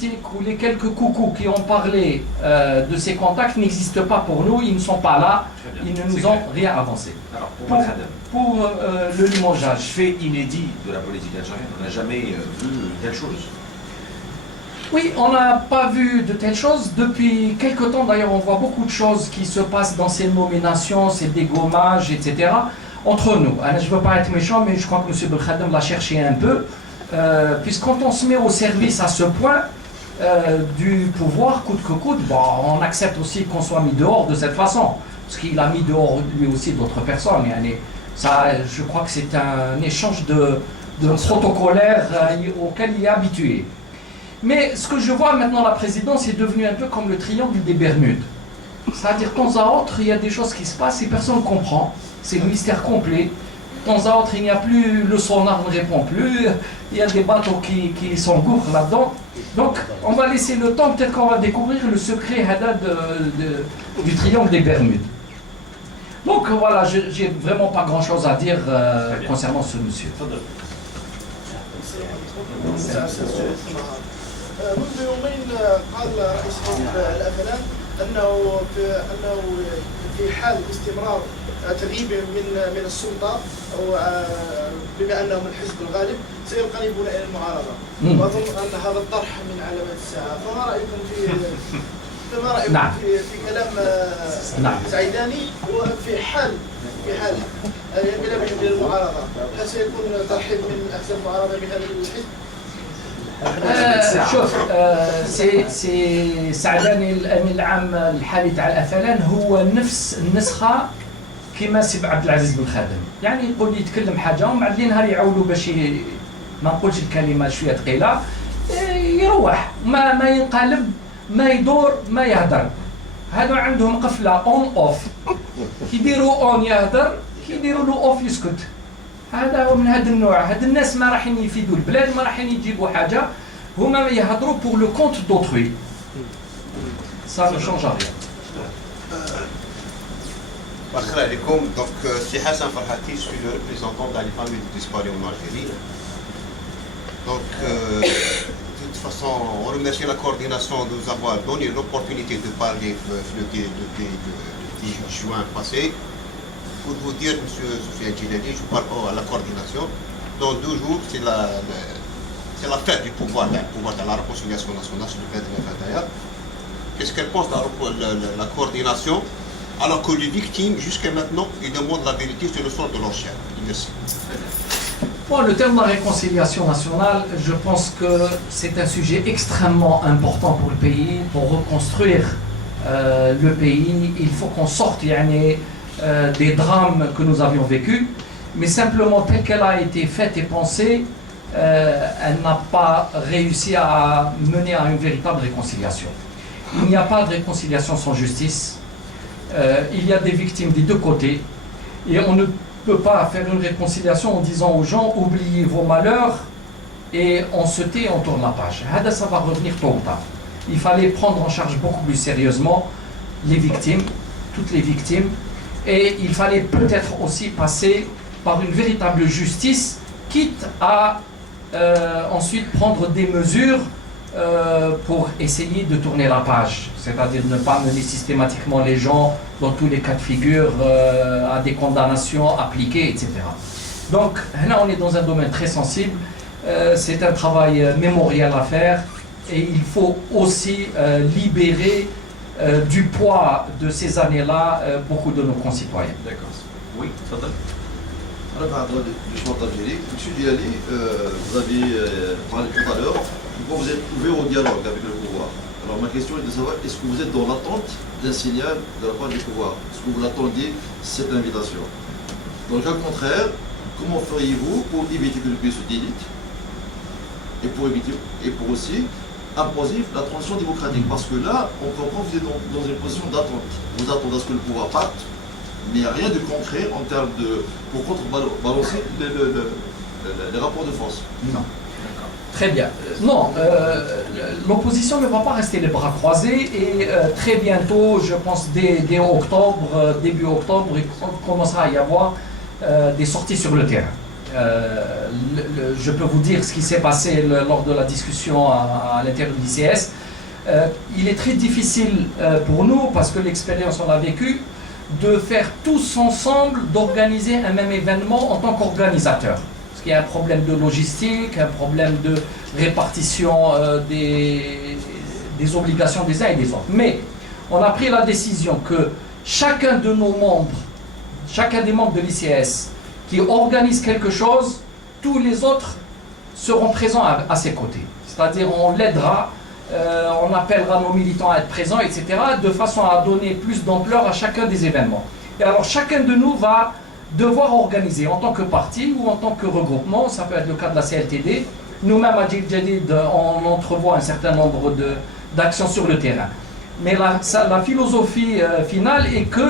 Ou les quelques coucous qui ont parlé de ces contacts n'existent pas pour nous, ils ne sont pas là, ils ne nous ont rien avancé. Alors, pour le limogeage. Fait inédit de la politique algérienne, on n'a jamais vu telle chose. Oui, on n'a pas vu de telles choses. Depuis quelque temps, d'ailleurs, on voit beaucoup de choses qui se passent dans ces nominations, ces dégommages, etc. Entre nous. Alors, je ne veux pas être méchant, mais je crois que M. Belkhadem l'a cherché un peu. Puisque quand on se met au service à ce point, du pouvoir, coûte que coûte, bon, on accepte aussi qu'on soit mis dehors de cette façon, parce qu'il a mis dehors lui aussi d'autres personnes. Ça, je crois que c'est un échange de protocolaire auquel il est habitué. Mais ce que je vois maintenant, la présidence est devenue un peu comme le triangle des Bermudes. C'est-à-dire, de temps à autre, il y a des choses qui se passent et personne ne comprend. C'est le mystère complet. De temps à autre, il n'y a plus, le sonar ne répond plus, il y a des bateaux qui s'engouffrent là-dedans. Donc, on va laisser le temps, peut-être qu'on va découvrir le secret du triangle des Bermudes. Donc voilà, j'ai vraiment pas grand-chose à dire concernant ce monsieur. منذ يومين قال رئيس حزب الأفلان أنه في حال استمرار تغييب من السلطة أو بما أنه من الحزب الغالب سينقلبون إلى المعارضة. وأظن أن هذا الطرح من علامات الساعة. فما رأيكم نعم. في كلام زعيداني وفي حال انقلابهم إلى المعارضة هل سيكون ترحيب من أحزاب المعارضة بهذا الحزب؟ شوف سي سعداني الامين العام الحالي تاع الافلان هو نفس النسخه كما سي عبد العزيز بن خادم، يعني يقول لي يتكلم حاجه ومن بعد نهار يعاودوا باش ما نقولش الكلمه شويه ثقيله، يروح ما ينقلب، ما يدور، ما يهدر. هذا عندهم قفله اون اوف، كيديروا اون يهدر، كيديروا له اوف يسكت. هذا هو من هذا النوع. هاد الناس ما راحين يفيدوا البلاد، ما راحين يجيبوا حاجه، هما يهضروا pour le compte d'autrui. Ça ne change rien. Assalamu alaikum. Donc, c'est Hassan Farhati, je suis le représentant de la famille des disparus en Algérie. Donc, de toute façon, on remercie la coordination de nous avoir donné l'opportunité de parler le 10 juin passé. Pour vous dire, M. Soufiane Djilali, je parle à la coordination. Dans 2 jours, c'est la fête du pouvoir, de la réconciliation nationale sur le 21. Qu'est-ce qu'elle pense de la coordination, alors que les victimes, jusqu'à maintenant, ils demandent la vérité sur le sort de leur chien. Merci. Bon, le terme de la réconciliation nationale, je pense que c'est un sujet extrêmement important pour le pays. Pour reconstruire le pays, il faut qu'on sorte des drames que nous avions vécus, mais simplement telle qu'elle a été faite et pensée, elle n'a pas réussi à mener à une véritable réconciliation. Il n'y a pas de réconciliation sans justice. Il y a des victimes des 2 côtés, et on ne peut pas faire une réconciliation en disant aux gens oubliez vos malheurs et on se tait, on tourne la page. Ça va revenir tôt ou tard. Il fallait prendre en charge beaucoup plus sérieusement les victimes, toutes les victimes. Et il fallait peut-être aussi passer par une véritable justice, quitte à ensuite prendre des mesures pour essayer de tourner la page. C'est-à-dire ne pas mener systématiquement les gens dans tous les cas de figure à des condamnations appliquées, etc. Donc là, on est dans un domaine très sensible. C'est un travail mémorial à faire et il faut aussi libérer du poids de ces années-là beaucoup de nos concitoyens. D'accord. Oui, Fadal. Monsieur Djilali, vous avez parlé tout à l'heure, vous êtes ouvert au dialogue avec le pouvoir. Alors ma question est de savoir, est-ce que vous êtes dans l'attente d'un signal de la part du pouvoir? Est-ce que vous l'attendiez, cette invitation? Dans le cas contraire, comment feriez-vous pour éviter que le pays se délite et pour aussi imposer la transition démocratique? Parce que là, on comprend que vous êtes dans une position d'attente. Vous attendez à ce que le pouvoir parte, mais il n'y a rien de concret en termes pour contrebalancer les rapports de force. Non. Très bien. Non, l'opposition ne va pas rester les bras croisés et très bientôt, je pense dès octobre, début octobre, il commencera à y avoir des sorties sur le terrain. je peux vous dire ce qui s'est passé lors de la discussion à l'intérieur de l'ICS. Il est très difficile pour nous, parce que l'expérience on l'a vécu, de faire tous ensemble, d'organiser un même événement en tant qu'organisateur. Parce qu'il y a un problème de logistique, un problème de répartition des obligations des uns et des autres. Mais on a pris la décision que chacun de nos membres, chacun des membres de l'ICS qui organise quelque chose, tous les autres seront présents à ses côtés. C'est-à-dire on l'aidera, on appellera nos militants à être présents, etc., de façon à donner plus d'ampleur à chacun des événements. Et alors chacun de nous va devoir organiser en tant que parti ou en tant que regroupement, ça peut être le cas de la CLTD. Nous-mêmes à Jil Jadid, on entrevoit un certain nombre d'actions sur le terrain. Mais la philosophie finale est que